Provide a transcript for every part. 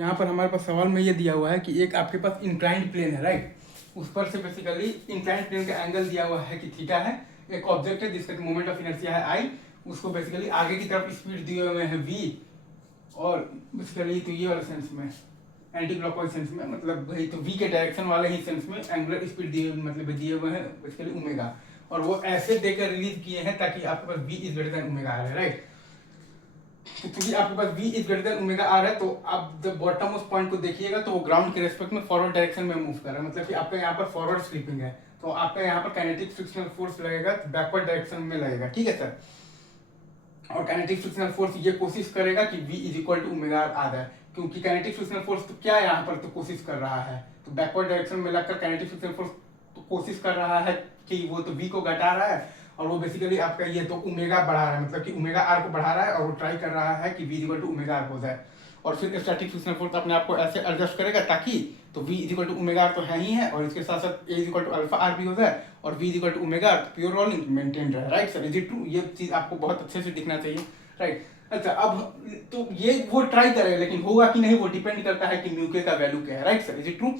यहाँ पर हमारे पास सवाल में ये दिया हुआ है कि एक आपके पास इंक्लाइंड प्लेन है, राइट। उस पर से बेसिकली इंक्लाइंड प्लेन का एंगल दिया हुआ है कि थीटा है। एक ऑब्जेक्ट है जिसका मोमेंट ऑफ इनर्शिया है आई, उसको बेसिकली आगे की तरफ स्पीड दिए हुए हैं वी, और बेसिकली तो ये वाले सेंस में एंटी क्लॉकवाइज सेंस में, मतलब वही तो वी के डायरेक्शन वाले ही सेंस में एंगुलर स्पीड दिए मतलब दिए हुए हैं बेसिकली ओमेगा, और वो ऐसे देकर रिलीज किए हैं ताकि आपके पास v is greater than omega are है, राइट। तो क्योंकि आपके पास v is greater than omega are है, तो आप जब बॉटम उस पॉइंट को देखिएगा तो वो ग्राउंड के रेस्पेक्ट में फॉरवर्ड डायरेक्शन में मूव कर रहा है, मतलब कि आपका यहाँ पर फॉरवर्ड स्लिपिंग है, तो आपका यहाँ पर काइनेटिक फ्रिक्शनल फोर्स लगेगा बैकवर्ड डायरेक्शन में लगेगा, ठीक है सर। और काइनेटिक फ्रिक्शनल फोर्स ये कोशिश करेगा कि v is equal to omega r आ जाए, क्योंकि काइनेटिक फ्रिक्शनल फोर्स तो क्या यहाँ पर तो कोशिश कर रहा है, तो बैकवर्ड डायरेक्शन में लगकर काइनेटिक फ्रिक्शनल फोर्स तो कोशिश कर रहा है कि वो तो v को घटा रहा है, और वो बेसिकली आपका ये तो ओमेगा बढ़ा रहा है, मतलब कि ओमेगा आर को बढ़ा रहा है, और वो ट्राई कर रहा है कि v is equal to omega R हो जाए, और फिर स्टैटिक फ्रिक्शनल फोर्स अपने आप को ऐसे एडजस्ट करेगा ताकि तो v is equal to omega are तो है ही है, और इसके साथ साथ a is equal to alpha are भी हो जाए, और v is equal to omega r, pure rolling maintain रहे, right sir. Is it true? ये चीज आपको बहुत अच्छे से दिखना चाहिए, राइट। अच्छा, अब तो ये वो ट्राई करेगा, लेकिन होगा कि नहीं वो डिपेंड करता है कि म्यू के का वैल्यू क्या है, right sir. Is it true?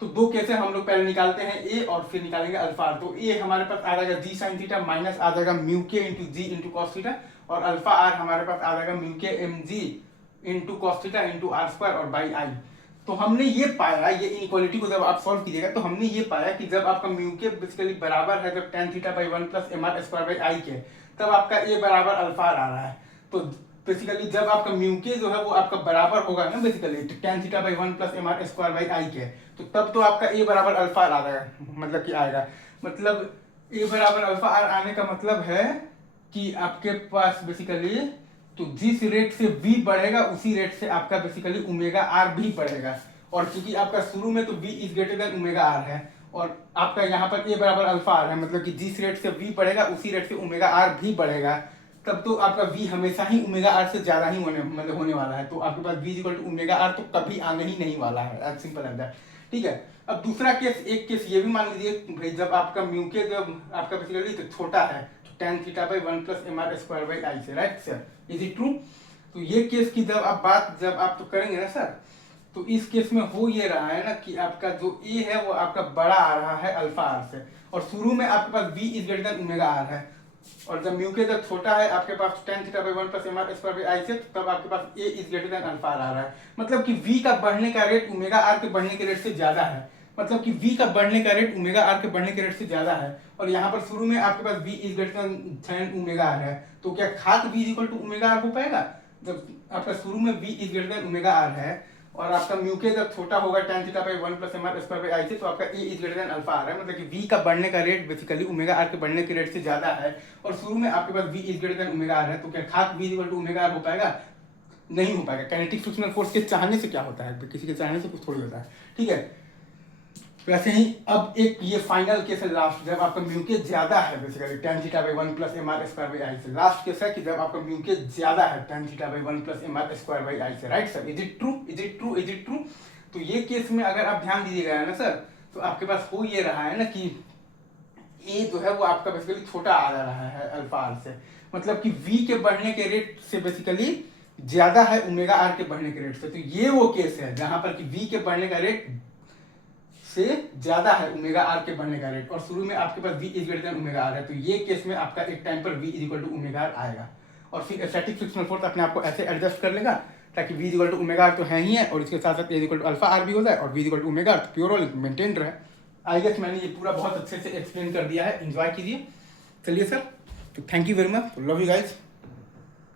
तो दो केस हम लोग पहले निकालते हैं ए और फिर निकालेंगे अल्फा आर। तो ए हमारे पास आ जाएगा जी साइन थीटा माइनस आ जाएगा म्यू के into G into cos theta, और अल्फा आर हमारे पास आ जाएगा म्यू के M G into cos theta into R square और बाई आई। तो हमने ये पाया, ये इनइक्वालिटी को जब आप सॉल्व कीजिएगा तो हमने ये पाया कि जब आपका म्यू के बेसिकली बराबर है जब tan theta by 1 plus M R square by I के, तब आपका ए बराबर अल्फा आर आ रहा है। तो बेसिकली जब आपका म्यू के जो है वो आपका बराबर होगा ना basically tan theta by 1 plus M R square by I के, तो तब तो आपका ए बराबर अल्फा आर आ जाएगा, मतलब कि आएगा, मतलब ए बराबर अल्फा आर आने का मतलब है कि आपके पास बेसिकली तो जिस रेट से v बढ़ेगा उसी रेट से आपका बेसिकली ओमेगा आर भी बढ़ेगा, और क्योंकि आपका शुरू में तो v is greater than omega are है, और आपका यहाँ पर a बराबर अल्फा आर है, मतलब कि जिस रेट से v बढ़ेगा उसी रेट से ओमेगा आर भी बढ़ेगा, तब तो आपका v हमेशा ही ओमेगा आर से ज्यादा ही होने वाला है, तो आपके पास v equal to omega are तो कभी आने ही नहीं वाला है, एज सिंपल एज दैट, ठीक है। अब दूसरा केस, एक केस ये भी मान लीजिए भाई जब आपका म्यू के जब आपका बेसिकली तो छोटा है tan theta by 1 plus M R square by I से, right sir. Is it true? तो ये केस की जब आप तो करेंगे ना सर, तो इस केस में हो ये रहा है ना कि आपका जो ए है वो आपका बड़ा आ रहा है अल्फा आर से, और शुरू में आपके पास v is greater than omega are है, और जब म्यू के जब छोटा है आपके पास tan theta by 1 plus M R square by I से, तब आपके पास a is greater than alpha r आ रहा है, मतलब कि v का बढ़ने का रेट ओमेगा आर के बढ़ने के रेट से ज्यादा है, मतलब कि v का बढ़ने का रेट ओमेगा आर के बढ़ने के रेट से ज्यादा है, और यहाँ पर शुरू में आपके पास v is greater than omega are है, तो क्या खास v is equal to omega R हो पाएगा? जब आपका शुरू में v is greater than omega are है और आपका म्यू के जब छोटा होगा tan theta by 1 plus M R square by I से, तो आपका a is greater than alpha R है, मतलब कि v का बढ़ने का रेट बेसिकली ओमेगा आर के बढ़ने के रेट से ज्यादा है, और शुरू में आपके पास v is greater than omega are है, तो क्या खास v is equal to omega R हो पाएगा? नहीं हो पाएगा। काइनेटिक फ्रिक्शनल फोर्स के चाहने से क्या होता है, किसी के चाहने से कुछ थोड़ी होता है, ठीक है। वैसे ही अब एक ये फाइनल केस है लास्ट, जब आपका म्यू के ज्यादा है basically tan theta by 1 plus M R square by I से, लास्ट केस है कि जब आपका म्यू के ज्यादा है tan theta by 1 plus M R square by I से, right sir. Is it true? Is it true? Is it true? तो ये केस में अगर आप ध्यान दीजिएगा ना सर, तो आपके पास हो ये रहा है ना कि ए जो है वो आपका बेसिकली छोटा आ जा रहा है अल्फा आर से, मतलब कि v के बढ़ने के रेट से बेसिकली ज्यादा है ओमेगा आर के बढ़ने के रेट से, तो ये वो केस है जहां पर कि v के बढ़ने का रेट से ज्यादा है ओमेगा आर के बढ़ने का रेट, और शुरू में आपके पास v is greater than omega are है, तो ये केस में आपका एक टाइम पर v is equal to omega R आएगा, और फिर स्टैटिक फ्रिक्शनल फोर्स अपने आप को ऐसे एडजस्ट कर लेगा ताकि v is equal to omega are तो है ही है, और इसके साथ साथ a is equal to alpha are भी हो जाए, और v is equal to omega are तो प्योर रोलिंग मेंटेन रहे। आई गेस मैंने ये पूरा बहुत अच्छे से एक्सप्लेन कर दिया है, एंजॉय कीजिए। चलिए सर, तो thank you very much, love you guys.